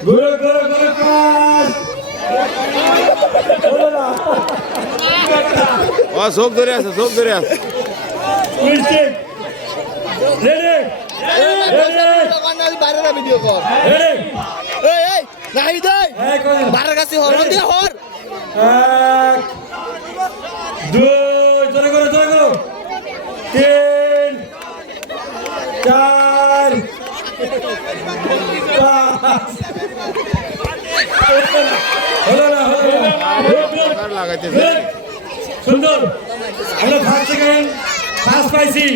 ঘুরে ঘুরে ঘুরে পাস ও চোখ ধরে আছে চোখ ধরে আছে মিস্টেক রেডি বাইরে ভিডিও কর রেডি এই এই নাই দেই এক বারের কাছে হর দিয়ে হর এক দুই জোরে করো তিন চার পাঁচ হলো না লাগাইতেছে সুন্দর আমরা ফার্স্ট সেকেন্ড ফার্স্ট পাইছি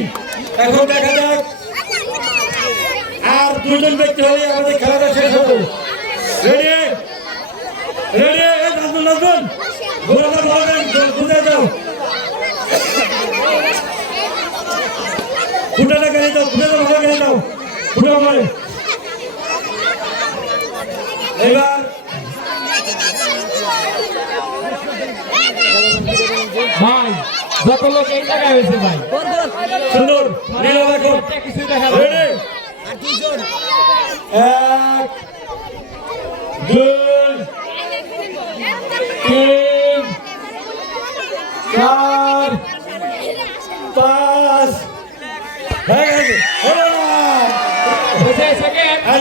এখন দেখা যাক আর দুজন ব্যক্তি হলে আমাদের খেলাটা শেষ হবে রেডি রেডি নাজমুল বুঝে দাও ফুটাটা গেলে দাও ভালো গেলে দাও ফুটা মানে এবার ভাই যত লোক এই জায়গায় হয়েছে ভাই সুন্দর নীল দেখো কিছু দেখা রেডি এক দুই তিন চার পাঁচ হয়ে গেছে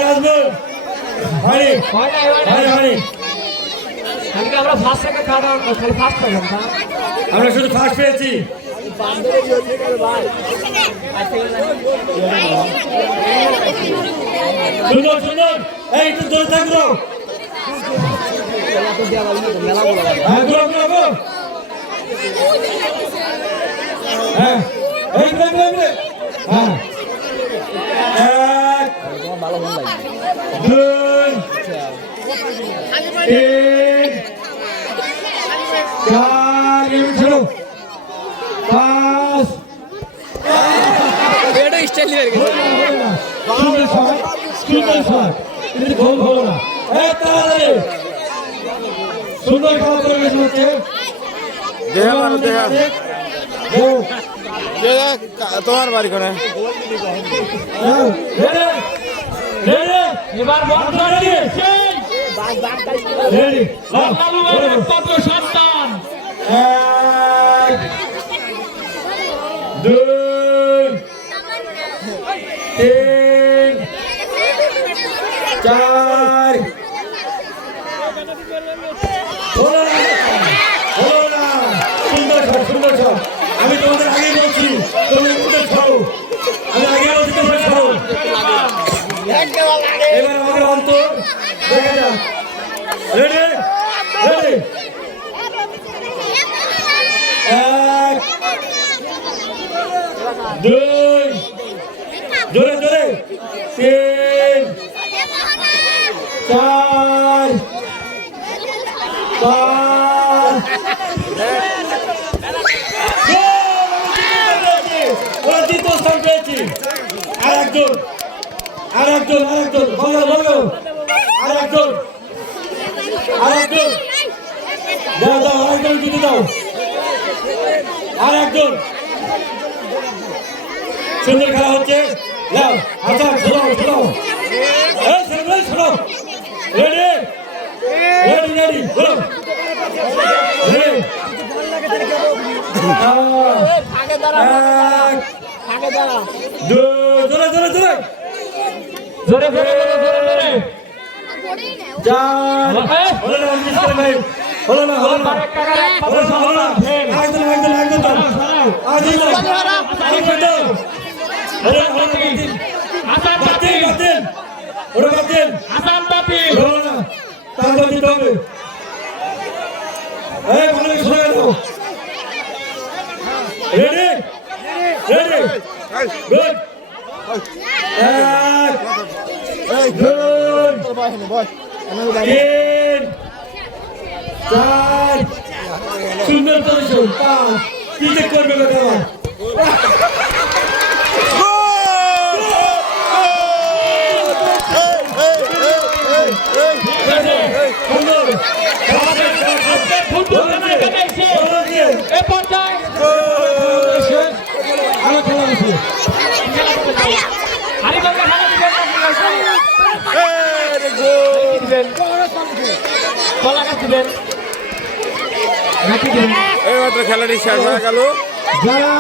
নাজমুল হানি হানি আমরা ফার্স্ট সেকেন্ড খাওয়া ফার্স্ট পেলাম না আমরা শুধু ফার্স্ট পেয়েছি সুন্দর সুন্দর এই একটু দূরে থাকবো হ্যাঁ এই হ্যাঁ এক দুই তিন চার ছিল পাঁচ এটা স্টাইল হয়ে গেছে সুন্দর খাওয়া করে গেছে হচ্ছে দেখা মারো দেখা তোমার বাড়ি কোনে এবার বন্ধ রেডি কত সন্তান এক দুই তিন চার সুন্দর ছক আমি তোমাদের আগে বলছি তুমি ছাড়ো আমি আগে বলছি তোমরা ছাড়ো এবার আমাদের অন্তর দেখা যাক রেডি রেডি এক দুই জোরে জোরে তিন চার পাঁচ ওরা দ্বিতীয় স্থান পেয়েছি আর একজন বলো আর একজন দাও আরেকজন দিতে দাও আর একজন সুন্দর খেলা হচ্ছে যাও আচ্ছা শোনো রেডি বলো রেডি জোরে হলো না গুড তিন চার সুন্দর পজিশন পাঁচ কি যে করবে কথা দিবেন নাকি দিবেন এই মাত্র খেলাটি শেষ হয়ে গেল যারা